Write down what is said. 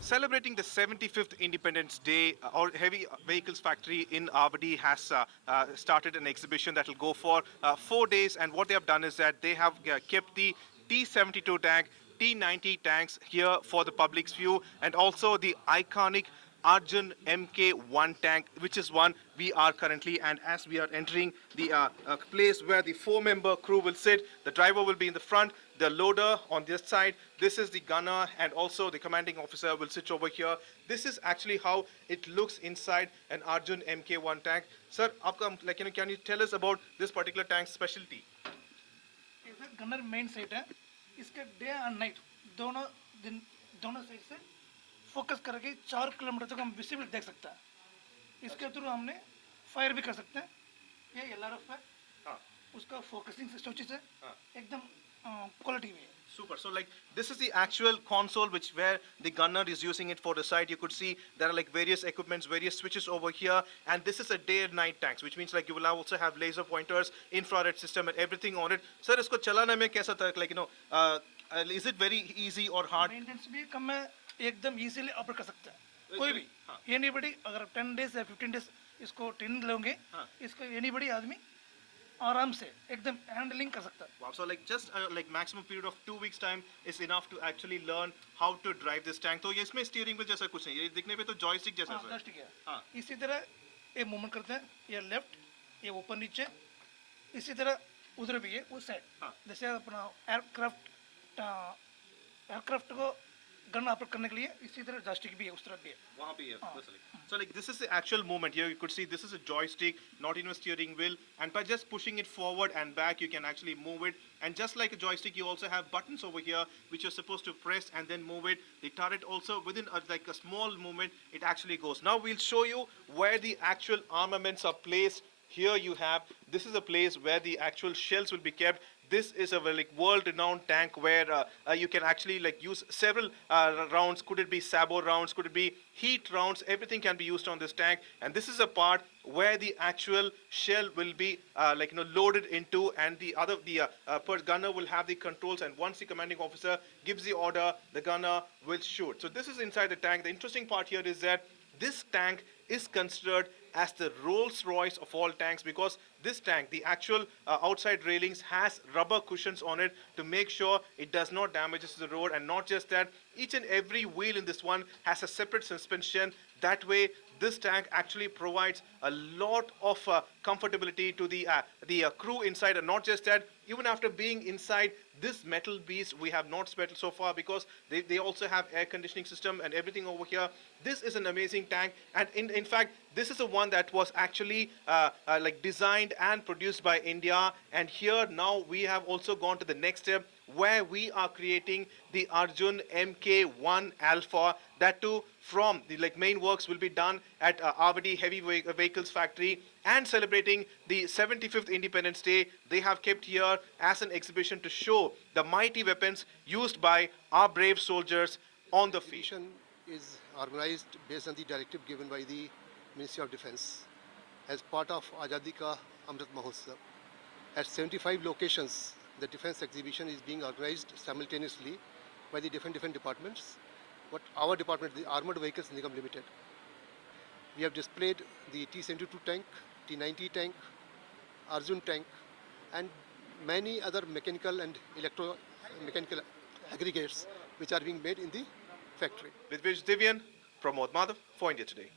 Celebrating the 75th Independence Day, our Heavy Vehicles Factory in Avadi has started an exhibition that will go for 4 days. And what they have done is that they have kept the T-72 tank, T-90 tanks here for the public's view, and also the iconic Arjun MK1 tank, which is one we are currently. And as we are entering the place where the four-member crew will sit, the driver will be in the front, the loader on this side, this is the gunner, and also the commanding officer will sit over here. This is actually how it looks inside an Arjun MK1 tank. Sir, can you tell us about this particular tank's specialty? Gunner main site है, इसके day and night दोनों दिन दोनों side से focus करके 4 kilometre तक हम visible देख सकते हैं. इसके थ्रू हमने फायर भी कर सकते हैं. ये एलआरएफ है, उसका फोकसिंग सिस्टम चीज है, एकदम क्वालिटी में. Super. So like this is the actual console where the gunner is using it for the sight. You could see there are like various equipments, various switches over here, and this is a day and night tanks, which means like you will also have laser pointers, infrared system, and everything on it. Sir, isko chalane mein kaisa tha, like is it very easy or hard? Maintenance भी कम है, एकदम easily operate कर सकता है कोई भी. Anybody अगर 10 days या 15 days इसको ट्रेनिंग लोगे, इसको anybody आदमी आराम से एकदम हैंडलिंग कर सकता है. Wow, so like just like maximum period of 2 weeks time is enough to actually learn how to drive this tank. तो ये इसमें स्टीयरिंग व्हील जैसा कुछ नहीं, ये दिखने पे तो जॉयस्टिक जैसा है. जॉयस्टिक है. इसी तरह ये मूवमेंट करते हैं, ये लेफ्ट, ये ऊपर नीचे, इसी तरह उधर भी है उस साइड. जैसे अपना एयरक्राफ्ट को गन ऑपरेट करने के लिए इसी तरह जॉयस्टिक भी है, उस तरफ भी है, वहाँ भी है. So like this is the actual movement here. You could see this is a joystick, not even a steering wheel, and by just pushing it forward and back, you can actually move it. And just like a joystick, you also have buttons over here which you're supposed to press and then move it. The turret also within like a small movement, it actually goes. Now we'll show you where the actual armaments are placed. Here you have, this is a place where the actual shells will be kept. This is a like world-renowned tank where you can actually like use several rounds. Could it be sabot rounds? Could it be heat rounds? Everything can be used on this tank. And this is a part where the actual shell will be loaded into, and the gunner will have the controls. And once the commanding officer gives the order, the gunner will shoot. So this is inside the tank. The interesting part here is that this tank is considered as the Rolls-Royce of all tanks, because this tank, the actual outside railings has rubber cushions on it to make sure it does not damage the road. And not just that, each and every wheel in this one has a separate suspension. That way this tank actually provides a lot of comfortability to the crew inside. And not just that, even after being inside this metal beast, we have not sweated so far because they also have air conditioning system and everything over here. This is an amazing tank, and in fact this is the one that was actually like designed and produced by India. And here now we have also gone to the next step where we are creating the Arjun MK1 Alpha. That too from the like main works will be done at Avadi Heavy Vehicles Factory. And celebrating the 75th Independence Day, they have kept here as an exhibition to show the mighty weapons used by our brave soldiers on the field. Exhibition is organized based on the directive given by the Ministry of Defence as part of Azadi Ka Amrit Mahotsav. At 75 locations, the defence exhibition is being organized simultaneously by the different departments. But our department, the Armored Vehicles Nigam Limited, we have displayed the T-72 tank, T-90 tank, Arjun tank, and many other mechanical and electromechanical aggregates which are being made in the factory. With Divyan, Pramod Madhav for India Today.